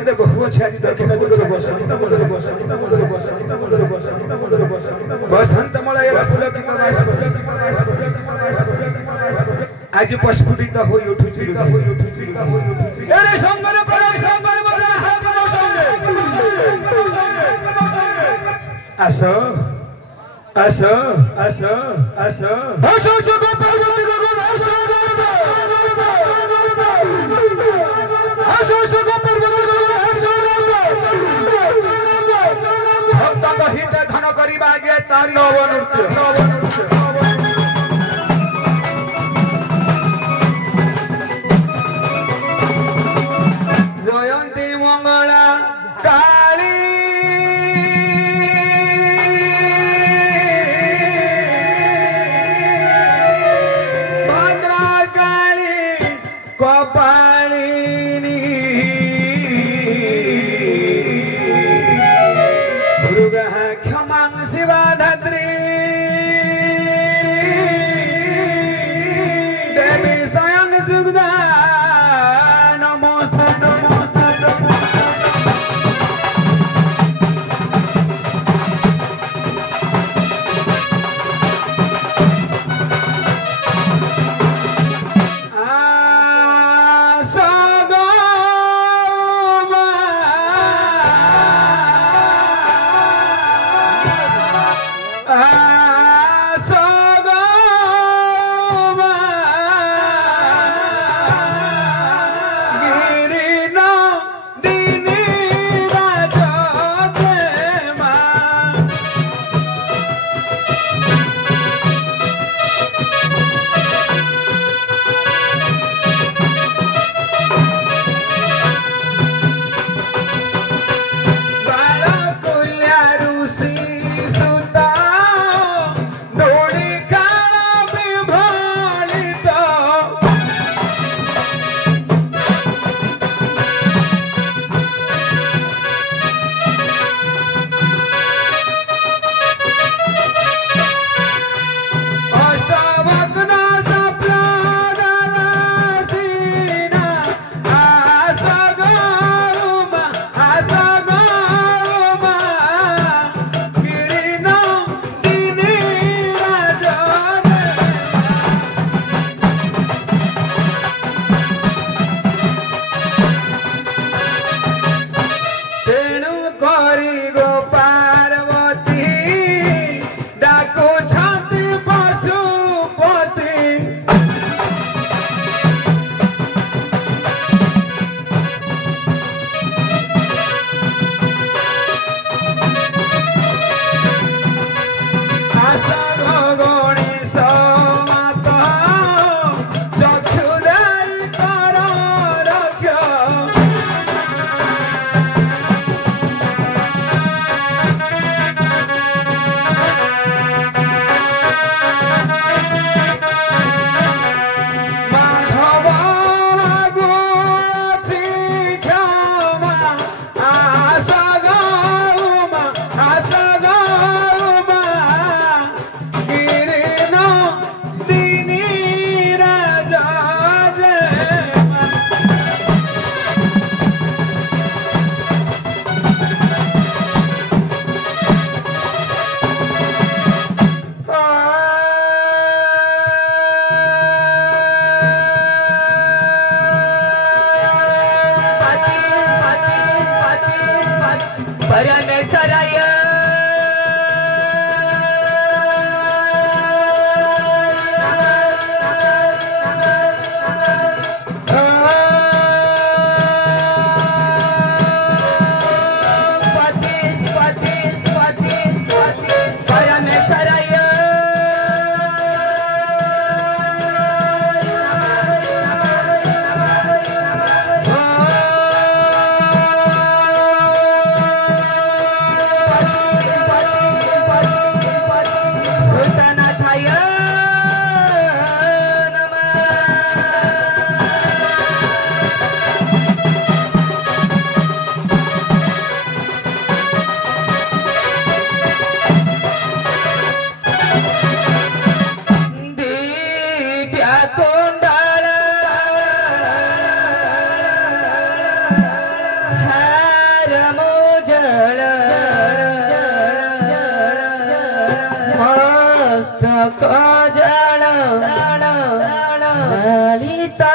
मंदे बहु छाजी दक्षिण दिगरे बसंत मलयला पुलकित मास आज पस्फुटित होई उठुची एरे संगन प्रणाम संगन बदला हाथ दो संगे आसो आसो आसो आसो आसो सुख पार्वती को आसो आसो सुख पार्वती को आसो भक्त हित धन करिबा जे तारी नव नृत्य जयंती मंगला काली भद्रा काली कपालिनी दुर्गा क्षमा शिवा धात्री देवी स्वयं सुगदा Hai जल ललिता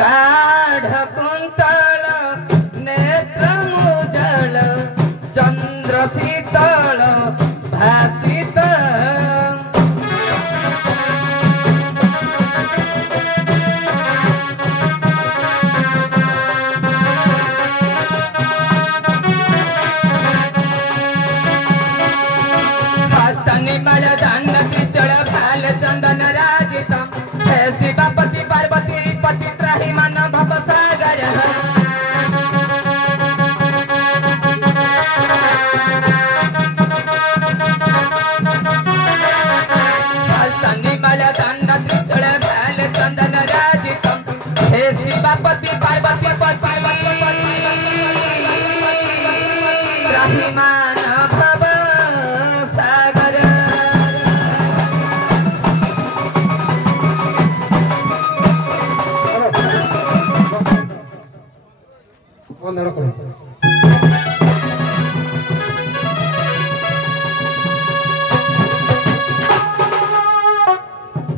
गाढ़ कुंतल नेत्र मुजल चंद्र शीतल भासित चंदन राजित हे शिवपति पार्वती पति त्राहि मन भव सागर हस्तनिमल दंड त्रिशूल भाल चंदन राजित हे शिवपति पार्वती पति त्राहि मन भव सागर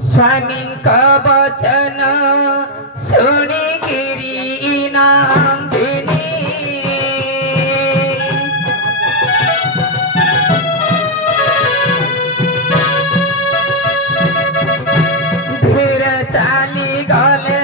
स्वामी का वचन सुनी गिरी नंदिनी धीर चाली गले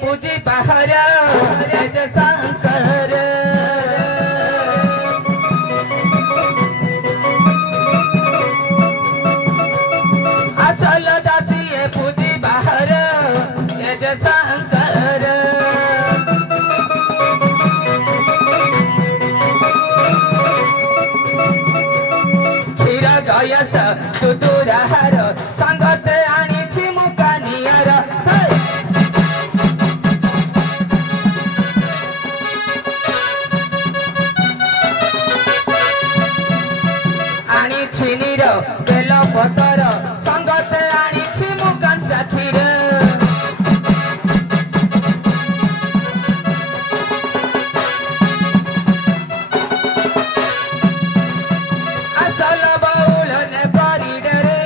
पूजी बाहर शंकर असल दासी पूजी बाहर शंकर क्षीर गयस तुतुराहार संगत आनी मुकानियार ଆଣିଛି ନୀର ବେଲ ପତର ସଙ୍ଗତେ ଆଣିଛି ମୁଁ କଞ୍ଚା କ୍ଷୀର ଆସଲ ବଉଳ ନେ କରିଡରେ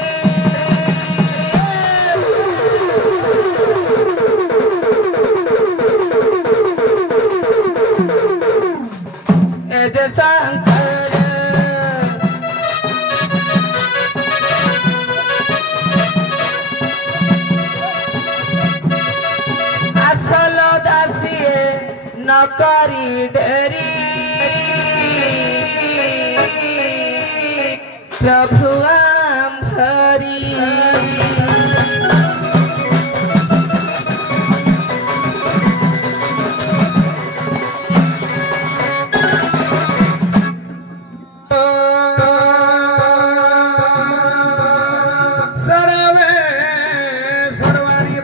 ଏ ଯେ ଶଙ୍କର আসল দাসিয়ে নকরি ডেরি প্রভু আম্ভরি सर्वे सर्वाणि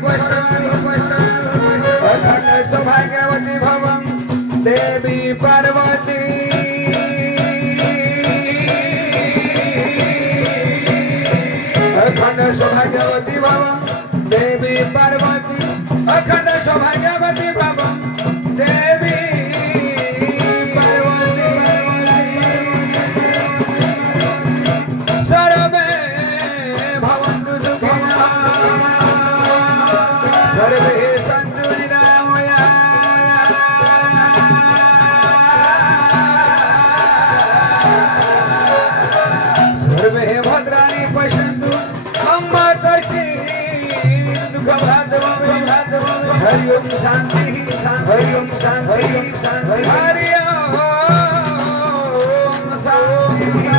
अखंड सौभाग्यवती भवं देवी पार्वती अखंड सौभाग्यवती भवं देवी पार्वती अखंड सौभाग्यवती भवं देवी पार्वती सर्वे भवन्तु सुखिनः सर्वे सन्तु निरामयाः सर्वे भद्राणि पश्यन्तु अम्मा कश्चित् दुःखभाग्यं हरि ओं शान्तिः हरि ओं शान्तिः हरि ओं शान्तिः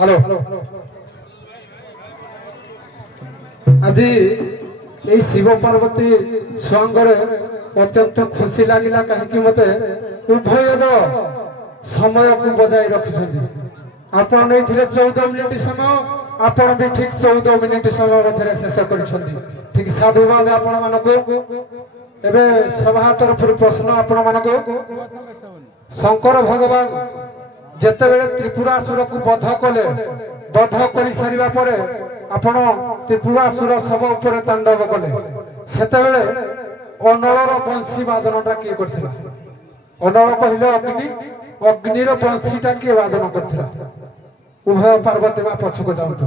हेलो आज ये शिव पार्वती स्वांगरे अत्यंत खुशी लगिला कहीं मते उभय समय को बजाय रखिछन्ति आपण नहीं 14 मिनिट समय आपण भी ठीक 14 मिनिट समय मध्य शेष करिछन्ति ठीक साधुवाद आपण मानको एबे सभा तरफ प्रश्न आपण मानको शंकर भगवान जेतेबेले त्रिपुरासुर को बध कले बध कर सारिबा परे आपण त्रिपुरासुर सब ऊपर तांडव कले सेतेबेले अनलर बंशी वादनटा किए करथिला अनल कहिले अग्नि अग्निर बंशीटा किए वादन करथिला उभय पार्वती मा पछको जाउतो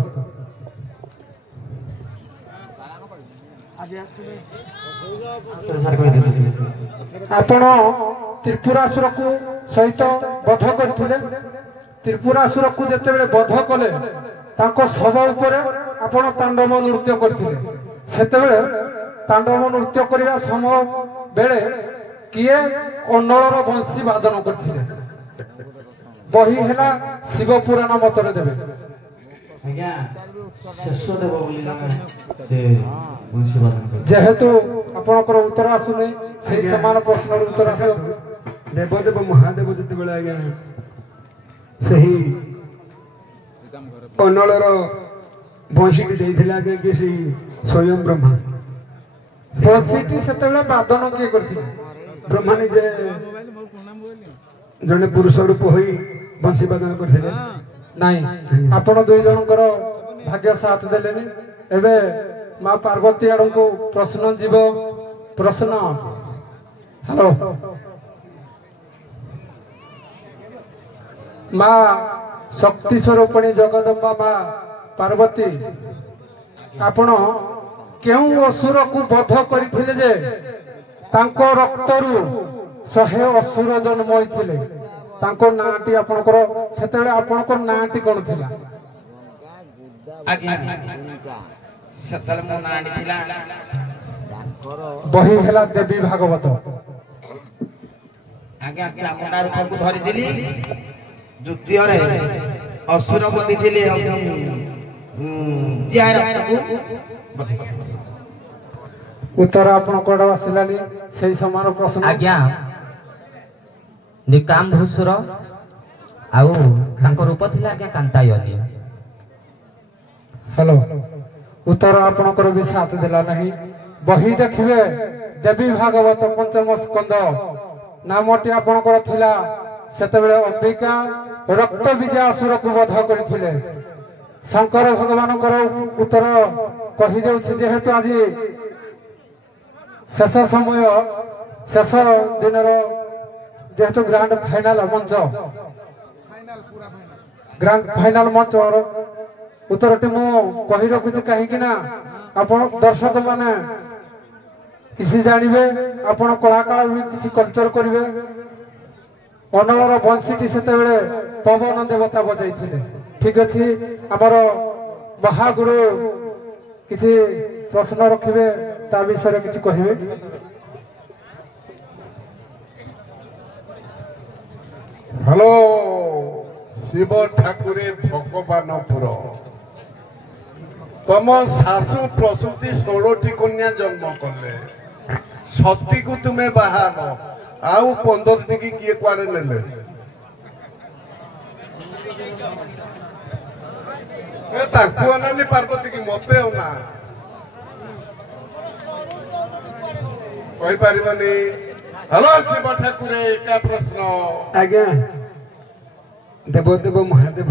आपण त्रिपुरासुर को सहित बध करथिले त्रिपुरासुर को जेतेबेले बध कले तांको सब ऊपर आपण तांडव नृत्य करथिले सेतेबेले तांडव नृत्य करिया समय बेले किए अनलर बंशी वादन करथिले बही हेला शिव पुराण मतरे देबे आज्ञा शेष देव बोली से बंशी वादन जेहेतु आपनकर उत्तर आसुने से समान प्रश्नर उत्तर आसु देवदेव महादेव जितेबेले आज्ञा सही अनलर बंशीटी देइथिले आगे कि स्वयं ब्रह्मा बंशीटी सेतेबेले वादन किए करथिले ब्रह्मा निजे जने पुरुष रूप होई बंशी वादन करथिले नहीं आपण दुई जनकर भाग्य साथ देलेनी एबे मां पार्वती आड़ को प्रश्न जीव प्रश्न हेलो मां शक्ति स्वरूपिणी जगदम्बा मां पार्वती आपण केउ असुर को बध करथिले जे तांको रक्तरु 100 असुर जन्म होइथिले तांको नाटी आपनकर सेतेबेले आपनकर नाटी कोन थिला आज्ञा सतल मो नाडी थिला बही हेला देवी भागवत आज्ञा चामुंडा रूप को धरि दिली द्वितीय रे असुर बदी थिले जार को बदी उत्तर आपण कोड आसिलानी सेही समान प्रश्न आज्ञा निकाम धुसुर आउ तांको रूप थिला आज्ञा कांतायनी हेलो उत्तर आपणकर भी साथ देला नहीं ବହି ଦେଖିବେ ଦେବୀ ଭାଗବତ ପଞ୍ଚମ ସ୍କନ୍ଧ ନାମଟି ଆପଣଙ୍କର ଥିଲା ସେତେବେଳେ ଅମ୍ବିକା ରକ୍ତ ବିଜୟ ଅସୁରକୁ ବଧ କରିଥିଲେ। ଶଙ୍କର ଭଗବାନଙ୍କର ଉତ୍ତର କହିଦେଉଛି ଯେହେତୁ ଆଜି ଶେଷ ସମୟ ଶେଷ ଦିନର ଯେହେତୁ ଗ୍ରାଣ୍ଡ ଫାଇନାଲ ମଞ୍ଚ ଉତ୍ତରଟି ମୁଁ କହି ରଖୁଛି କାହିଁକି ନା ଆପଣ ଦର୍ଶକ ମାନେ କିଛି ଜାଣିବେ, ଆପଣ କଳାକାର ବି କିଛି କଲଚର କରିବେ। ଅନଳର ବଂଶୀଟି ସେତେବେଳେ ପବନ ଦେବତା ବଜାଇଥିଲେ। ଠିକ ଅଛି, ଆମର ମହାଗୁରୁ କିଛି ପ୍ରଶ୍ନ ରଖିବେ, ତା ବିଷୟରେ କିଛି କହିବେ। হ্যালো শিব ঠাকুরে ভগবানপুর তম শাশু প্রসূতি 16টি কন্যা জন্ম কলে সতীকু তুমি বাহান আউ 15টি কি কিয়ে কুয়াড়ে নেলে তাকু অনানি পার্বতী কি মতে না কইপারিবানি। হ্যালো শিব ঠাকুরে একা প্রশ্ন আজ্ঞা দেবদেব মহাদেব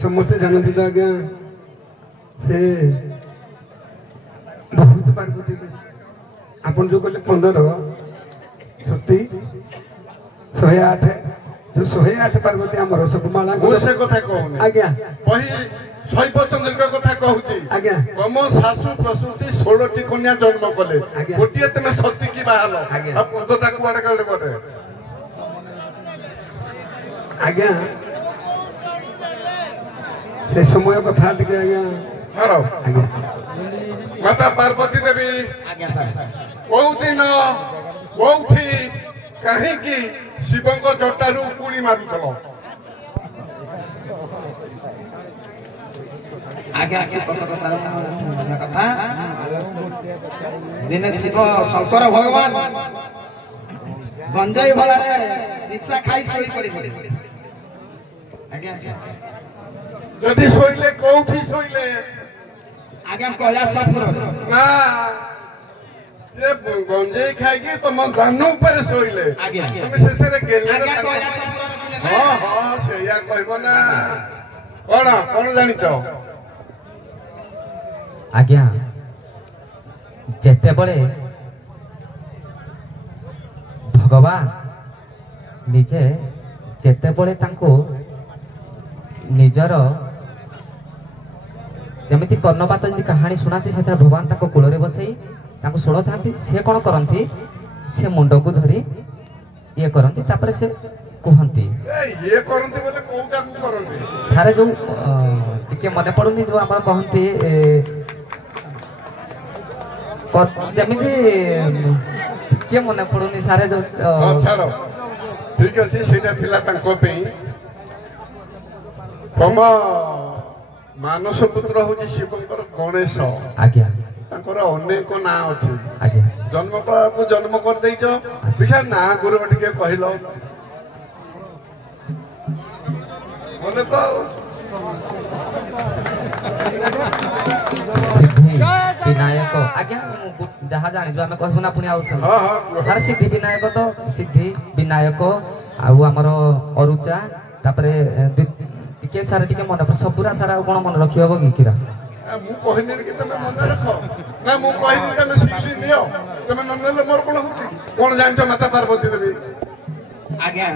ସମସ୍ତେ ଜାଣନ୍ତି ତ ଆଜ୍ଞା ସେ ବହୁତ ପାର୍ବତୀ। ଆପଣ ଯୋଉ କହିଲେ 15 ସତୀ 108 ଯୋଉ 108 ପାର୍ବତୀ ଆମର ସବୁ ମାଳା ମୁଁ ସେ କଥା କହୁନି ଆଜ୍ଞା କହି ଶୈବଚନ୍ଦ୍ରଙ୍କ କଥା କହୁଛି। ଆଜ୍ଞା ତମ ଶାଶୁ ପ୍ରସୂତି 16ଟି କନ୍ୟା ଜନ୍ମ କଲେ ଆଜ୍ଞା। ଗୋଟିଏ ତମେ ସତୀ କି ବାହାଲ ଆଜ୍ଞା। ଆଉ 15ଟା କୁଆଡେ ଗଲେ ଗଲେ ଆଜ୍ଞା ସେ ସମୟ କଥା ଟିକେ ଆଜ୍ଞା ଛାଡ଼। ଆଜ୍ଞା ମାତା ପାର୍ବତୀ ଦେବୀ କୋଉ ଦିନ କୋଉଠି କାହିଁକି ଶିବଙ୍କ ଜଟାରୁ କୁଳି ମାରୁଥିଲ? ଆଜ୍ଞା କଥା ଦିନେ ଶିବ ଶଙ୍କର ଭଗବାନ ଗଞ୍ଜେଇ ଭଳାରେ ନିଶା ଖାଇ ଶୋଇ ପଡିଥିଲେ। ଆଜ୍ଞା ଯଦି ଶୋଇଲେ କୋଉଠି ଶୋଇଲେ? ଆଜ୍ଞା କୈଳାସପୁର ନା ସେ ଗଞ୍ଜେଇ ଖାଇକି ତମ ଦାନୁ ଉପରେ ଶୋଇଲେ। ଆଜ୍ଞା ତମେ ଶେଷରେ ଗେଲେ ଆଜ୍ଞା କୈଳାସପୁରରେ ଥିଲେ ନା। ହଁ ହଁ ସେଇଆ କହିବ ନା। କଣ କଣ ଜାଣିଛ? ଆଜ୍ଞା ଯେତେବେଳେ ଭଗବାନ ନିଜେ ଯେତେବେଳେ ତାଙ୍କୁ ନିଜର ଯେମିତି କର୍ଣ୍ଣପାତ ଯଦି କାହାଣୀ ଶୁଣାନ୍ତି ସେଥିରେ ଭଗବାନ ତାଙ୍କ କୋଳରେ ବସେଇ ତାଙ୍କୁ ଶୁଣଉଥାନ୍ତି। ସେ କ'ଣ କରନ୍ତି, ସେ ମୁଣ୍ଡକୁ ଧରି ଇଏ କରନ୍ତି, ତାପରେ ସେ କୁହନ୍ତି। ଇଏ କରନ୍ତି ବୋଲେ କୋଉଟାକୁ କରନ୍ତି? ସାରେ ଯୋଉ ଟିକେ ମନେ ପଡୁନି ଯୋଉ ଆମର କହନ୍ତି ଯେମିତି ଟିକେ ମନେ ପଡୁନି ସାରେ ଯୋଉ ଛାଡ଼ ଠିକ ଅଛି, ସେଇଟା ଥିଲା ତାଙ୍କ ପାଇଁ। ତମ ମାନସ ପୁତ୍ର ହଉଛି ଶିବଙ୍କର ଗଣେଶ। ଆଜ୍ଞା ତାଙ୍କର ଅନେକ ନାଁ ଅଛି। ଆଜ୍ଞା ଜନ୍ମ କରିଦେଇଛ, ଦେଖିଆ ନାଁ ଗୁରୁ ଟିକେ କହିଲ। ମନେ ତ ସିଦ୍ଧି ବିନାୟକ। ଆଜ୍ଞା ଯାହା ଜାଣିଛୁ ଆମେ କହିବୁ ନା ପୁଣି ଆଉ ସାର୍ ସିଦ୍ଧି ବିନାୟକ ତ ସିଦ୍ଧି ବିନାୟକ ଆଉ ଆମର ଅରୁଚା, ତାପରେ ଟିକେ ସାର୍ ଟିକେ ମନେ ପଡେ ସବୁରା ସାର୍ ଆଉ କଣ ମନେ ରଖି ହବ କି କିରା? ମୁଁ କହିଲି କି ତମେ ମନେ ରଖ ନା ମୁଁ କହିଲି ତମେ ଶିଖି ନିଅ। ତମେ ନ ନେଲେ ମୋର କଣ ହଉଛି? କଣ ଜାଣିଛ ମାତା ପାର୍ବତୀ ଦେବୀ? ଆଜ୍ଞା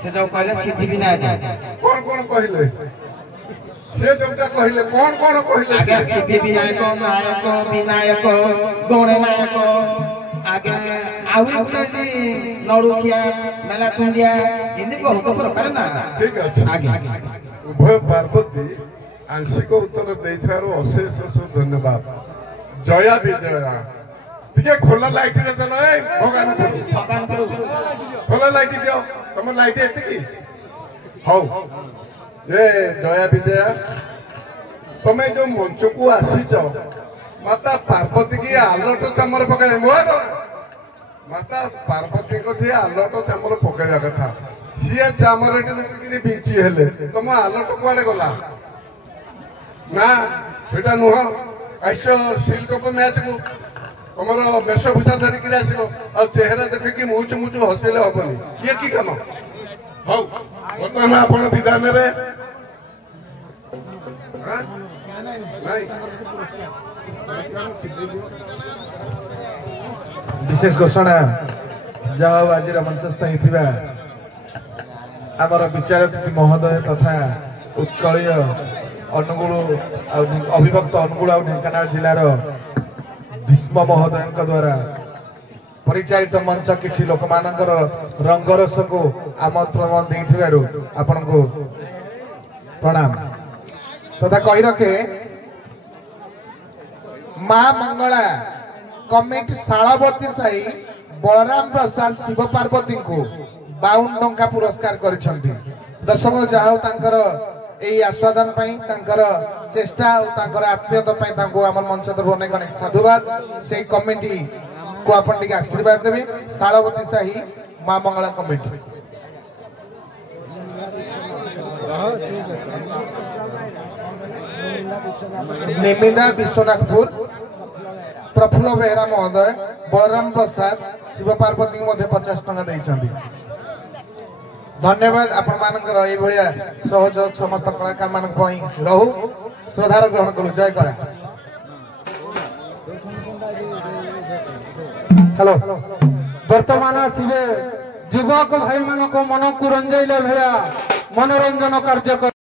ସେ ଯୋଉ କହିଲେ ସିଦ୍ଧି ବିନାୟକ କଣ କଣ କହିଲେ? ସେ ଯୋଉଟା କହିଲେ କଣ କଣ କହିଲେ? ଆଜ୍ଞା ସିଦ୍ଧି ବିନାୟକ ନାୟକ ବିନାୟକ ଗଣନାୟକ। ଆଜ୍ଞା ଆହୁରି ଗୋଟେ ନଡୁଖିଆ ମେଲା ତୁଣ୍ଡିଆ ଏମିତି ବହୁତ ପ୍ରକାର ନା। ଠିକ ଅଛି। ଆଜ୍ଞା ଉଭୟ ପାର୍ବତୀ ଆଂଶିକ ଉତ୍ତର ଦେଇଥିବାରୁ ଅଶେଷ ଅଶେଷ ଧନ୍ୟବାଦ। ଜୟା ବିଜୟା। ଟିକେ ଖୋଲା ଲାଇଟରେ ଦେଲ ଭଗବାନ ଖୋଲା ଲାଇଟ ଦିଅ। ତମ ଲାଇଟ ଏତିକି ହଉ। ଯେ ଜୟା ବିଜୟା, ତମେ ଯୋଉ ମଞ୍ଚକୁ ଆସିଛ ମାତା ପାର୍ବତୀ କି ଆଲଟ ଚାମର ପକେଇ ମାତା ପାର୍ବତୀଙ୍କ ଟିକେ ଆଲଟ ଚାମର ପକେଇବା କଥା। ସିଏ ଚାମରଟି ଧରିକିରି ବିଞ୍ଚି ହେଲେ ତମ ଆଲଟ କୁଆଡେ ଗଲା? ନା ସେଇଟା ନୁହଁ ଆସିଛ ସିଲ୍ କପ୍ ମ୍ୟାଚ୍ କୁ ତମର ବେଶଭୂଷା ଧରିକିରି ଆସିବ ଆଉ ଚେହେରା ଦେଖିକି ମୁଚୁ ମୁଚୁ ହସିଲେ ହବନି ଇଏ କି କାମ। ହଉ ବର୍ତ୍ତମାନ ଆପଣ ବିଦାୟ ନେବେ। विशेष घोषणा जाओ आज मंचस्थ होता आमर विचारपति महोदय तथा उत्कलीय अनुगुल अभिभक्त अनुगुल और ढेंकानाल जिलार भीष्म महोदय द्वारा परिचालित मंच किसी लोक मानकर रंगरस को आमंत्रण देथिबारु आपनको प्रणाम तथा कही रखे मां मंगला कमिटी शालावती साही बलराम प्रसाद शिव पार्वती को 52 टंका पुरस्कार करिसंती। दर्शक जाओ तांकर एई आस्वादन पई तांकर चेष्टा और तांकर आत्मीयता पई तांको हमर मंच तरफ अनेक अनेक साधुवाद। से कमिटी को आपण टिके आशीर्वाद देबे। शालावती साही मां मंगला कमिटी निमिदा विश्वनाथपुर प्रफुल्ल बेहरा महोदय बलराम प्रसाद शिव पार्वती मध्य 50 टंका देइछंती। धन्यवाद आपण मानकर एई भलिया सहयोग समस्त कलाकार मानक पई रहू। श्रद्धार ग्रहण करू। जय कला। हेलो वर्तमान शिवे युवक भाई मान को मन को रंजाइले भैया मनोरंजन कार्य